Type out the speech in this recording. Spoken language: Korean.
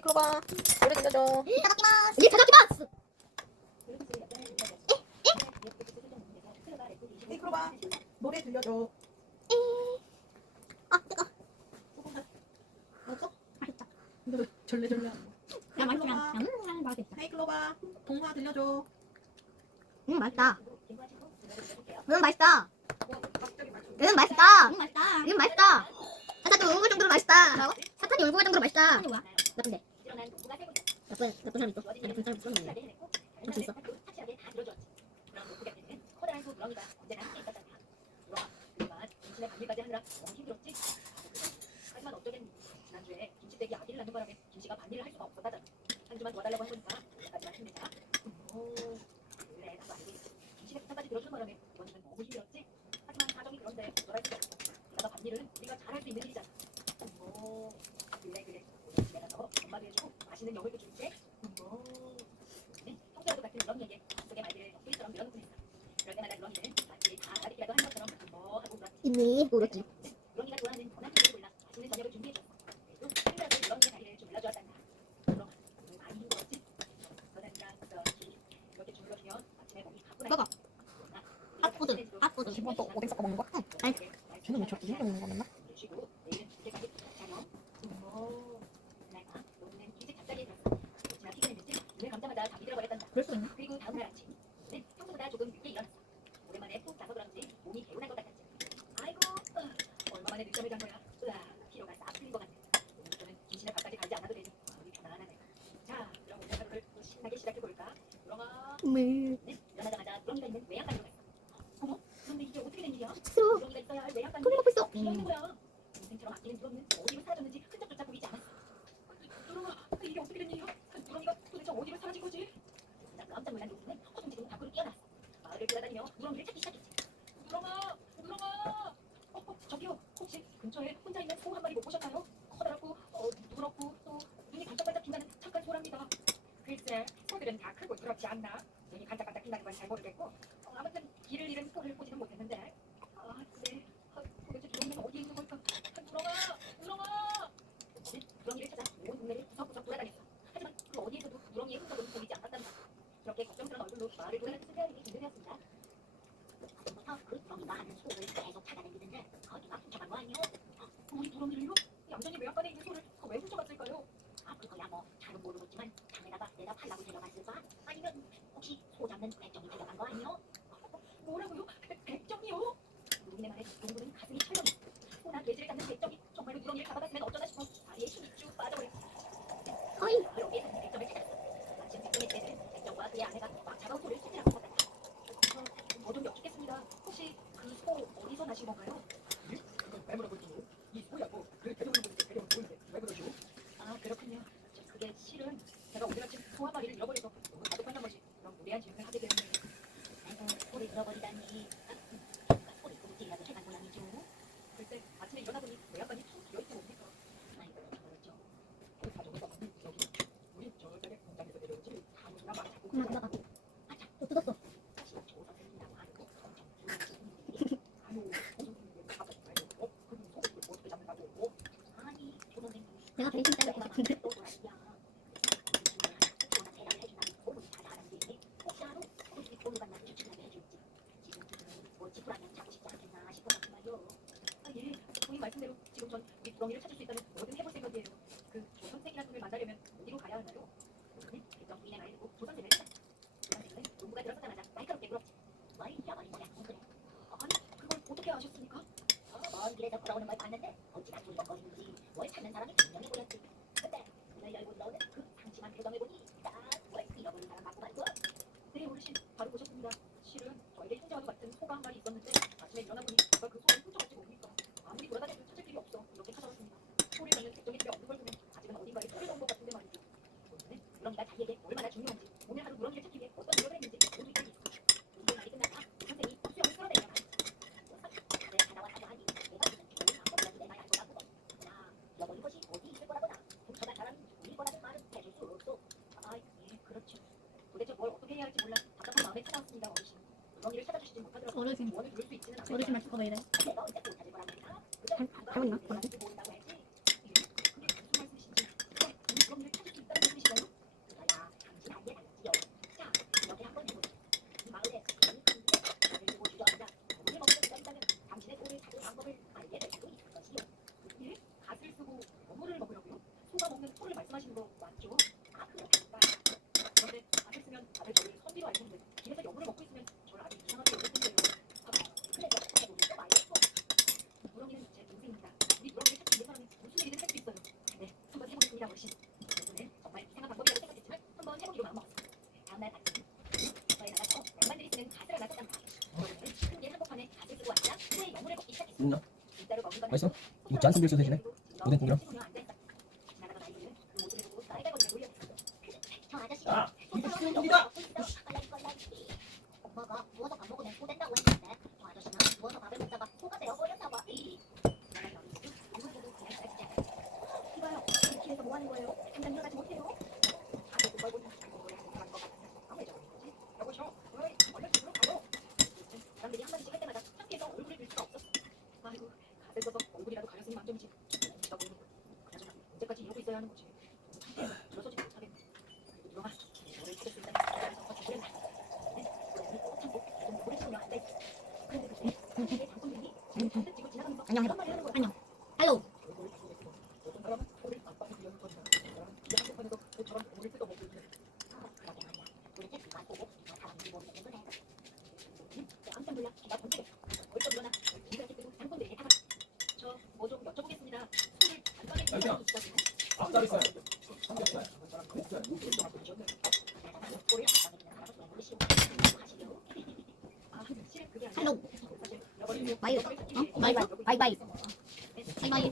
노래 들려줘. 다다키마스. 헤이클로바 노래 들려줘. 아, 뜨거. 먹어? 맛있다. 너 절레절레. 야, 맛있다. 음, 맛있다. 헤이 클로바 동화 들려줘. 음, 맛있다. 음, 맛있다. 음, 맛있다. 음, 맛있다. 음, 맛있다. 사탄이 울고 정도로 맛있다. 사탄이 울고 정도로 맛있다. 나쁜데. 나쁜, 나쁜 사람 있어. 아니, 나쁜 사람 있어. 나쁜 김치가 반일을 할 수가 알고 있어 그런데 어쩔 수 없어 게다가 반일은 우리가 잘할 수 있는 일이잖아 오 그래 그래 엄마도 해주고 맛있는 영을도 줄게 오 네, 평소와도 같은 그런 얘기에 속에 말들을 덕분이처럼 늘어놓고 있어 그럴 때마다 그런이는 마치 다 알아듣기라도 한 것처럼 뭐 하고 울었지 있니? 모르지. 그런이가 좋아하는 번한 요리를 골라 맛있는 저녁을 준비해줬어. 그리고 하루라도 그런이의 자리를 주물러주었단다. 그럼 오늘 많이 힘들었지? 그러니까 그렇지. 이렇게 주물러주면 아침에 몸이 가뿐하게 먹어. 핫푸드, 핫푸드. 기본 또 오뎅 섞어 먹는 거? 응, 아니. 쟤는 왜 저렇게 힘 먹는 거 맞나? 쉬고 내일은 이제까지 자녀. 오, 날봐 너는 일찍 잠자리에 들었어. 지난 피곤했는지 눈을 감자마자 잠이 들어버렸단다. 그럴 수 있나? 그리고 다음 날 아침, 네, 평소보다 조금 늦게 일어났어. 오랜만에 푹 자서 그런지 몸이 개운한 것 같았지. 아이고, 어, 얼마 만에 늦잠을 잔 거야. 으아, 피로가 싹 풀린 것 같네. 오늘부터는 김치나 밥까지 가지 않아도 되니 마음이 편안하네. 자, 그럼 오늘 하루를 또 신나게 시작해 볼까? 그 어, 아무튼 길을 잃은 소를 보지는 못했는데 아, 네. 아, 도대체 구렁이는 어디에 있는 걸까? 아, 구렁아, 구렁아. 네, 구렁이를 찾아 온 동네를 구석구석 돌아다녔어. 하지만 그 어디에서도 구렁이의 흔적은 보이지 않았단다. 그렇게 걱정스러운 얼굴로 마을을 돌아다니는 스페어링이 준비되었습니다. 부터 그 구렁이가 하는 소를 계속 찾아다니는데 거기가 훔쳐간 거 아니요? 아, 우리 구렁이를요? 얌전히 외양간에 있는 소를 왜 훔쳐갔을까요? 아 그거야 뭐 잘은 모르겠지만 장에다가 내다 팔라고 데려갔을까? 아니면 혹시 소 잡는 백정이 데려간 거 아니요? 뭐라고요? 백- 백정이요? 누구네 말에 농부는 가슴이 철렁해. 소나 돼지를 잡는 백정이 정말로 구렁이를 잡아갔으면 어쩌나 싶어 다리에 힘이 쭉 빠져버렸어. 어이. 여기에서 백정을 찾았어. 마침 백정의 때는 백정과 그의 아내가 막 잡아온 소를 찾으라고 했단다. 어, 뭐좀 여쭙겠습니다. 혹시 그 소 어디서 나신 건가요? 그건 왜 물어보시오? 이 소야 있다면 뭐든 해볼 생각이에요. 그 조선생이라는 분을 만나려면 어디로 가야 하나요? 저는 백정 부인의 말을 듣고 조선생을 농부가 들어서자마자 날카롭게 물었지. 와 잃어버린 거야 그래. 아니 그걸 어떻게 아셨습니까? 먼 길에서 걸어오는 걸 봤는데 어찌나 두리번거리는지 뭘 찾는 사람이 분명해 보였지. 근데 문을 열고 나오는 그 상심한 표정을 보니 딱뭘 잃어버린 사람 같 있나? 맛있어? 이거 잔 선별 소세지네. 오뎅 국이랑 안녕 해봐. 안녕. 할로. 할로. Bye. Huh? Bye. Bye. Bye. Bye.